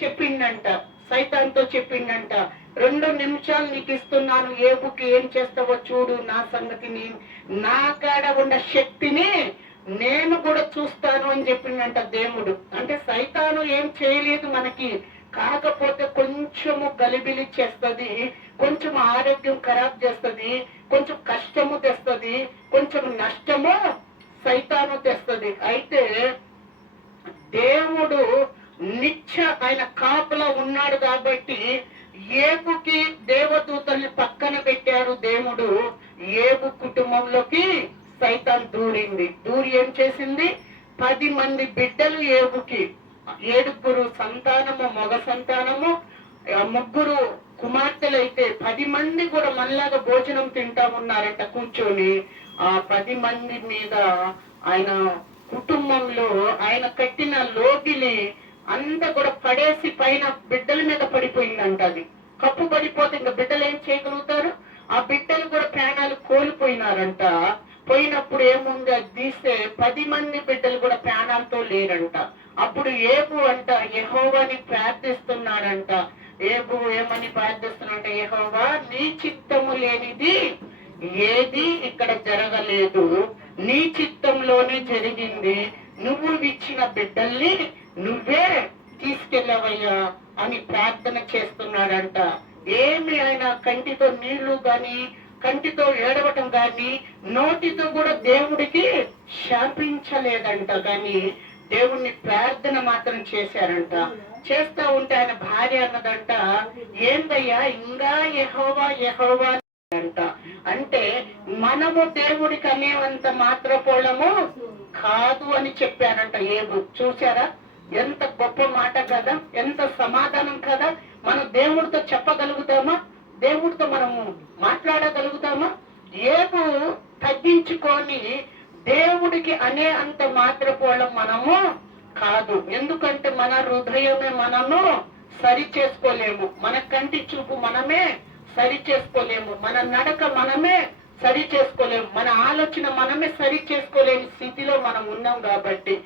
చెప్పిండంట, సైతాన్తో చెప్పిండంట, 2 నిమిషాలు నీకు ఇస్తున్నాను, ఏబుకి ఏం చేస్తావో చూడు, నా సంగతిని, నా కాడ ఉన్న శక్తిని నేను కూడా చూస్తాను అని చెప్పిండంట దేవుడు. అంటే సైతాను ఏం చేయలేదు మనకి, కాకపోతే కొంచెము గలిబిలి చేస్తుంది, కొంచెం ఆరోగ్యం ఖరాబ్ చేస్తుంది, కొంచెం కష్టము తెస్తుంది, కొంచెం నష్టము సైతాను తెస్తుంది. అయితే దేవుడు నిత్య ఆయన కాపులా ఉన్నాడు కాబట్టి ఏబుకి దేవదూతల్ని పక్కన పెట్టాడు దేవుడు. ఏబు కుటుంబంలోకి సైతాన్ దూరి ఏం చేసింది, 10 మంది బిడ్డలు ఏబుకి, 7 సంతానము, మగ సంతానము, 3 కుమార్తెలైతే 10 మంది కూడా మనలాగా భోజనం తింటా ఉన్నారంట కూర్చొని. ఆ 10 మంది మీద ఆయన కుటుంబంలో ఆయన కట్టిన లోగిలి అంతా కూడా పడేసి పైన బిడ్డల మీద పడిపోయిందంట. అది కప్పు పడిపోతే ఇంకా బిడ్డలు ఏం చేయగలుగుతారు? ఆ బిడ్డలు కూడా ప్రాణాలు కోల్పోయినారంట. పోయినప్పుడు ఏముంది, అది తీస్తే 10 మంది బిడ్డలు కూడా ప్రాణాలతో లేరంట. అప్పుడు ఏబు అంట యెహోవాని ప్రార్థిస్తున్నాడంట. ఏబు ఏమని ప్రార్థిస్తున్నాడంట, యెహోవా నీ చిత్తము లేనిది ఏది ఇక్కడ జరగలేదు, నీ చిత్తంలోనే జరిగింది, నువ్వు ఇచ్చిన బిడ్డల్ని నువ్వే తీసుకెళ్ళవయ్యా అని ప్రార్థన చేస్తున్నాడంట. ఏమి ఆయన కంటితో నీళ్లు గాని, కంటితో ఏడవటం గాని, నోటితో కూడా దేవుడికి శాపించలేదంట. కానీ దేవుణ్ణి ప్రార్థన మాత్రం చేశారంట. చేస్తా ఉంటే ఆయన భార్య అన్నదంట, ఏందయ్యా ఇంకా యెహోవా యెహోవా అంట. అంటే మనము దేవుడికి అనేంత మాత్రపోళము కాదు అని చెప్పానంట ఏబు. చూసారా ఎంత గొప్ప మాట కదా, ఎంత సమాధానం కదా. మనం దేవుడితో చెప్పగలుగుతామా? దేవుడితో మనము మాట్లాడగలుగుతామా? ఏబు తగ్గించుకొని దేవుడికి అనే అంత మాత్రపోవడం మనము కాదు. ఎందుకంటే మన హృదయమే మనము సరి చేసుకోలేము, మన కంటి చూపు మనమే సరి చేసుకోలేము, మన నడక మనమే సరి చేసుకోలేము, మన ఆలోచన మనమే సరి చేసుకోలేని స్థితిలో మనం ఉన్నాం. కాబట్టి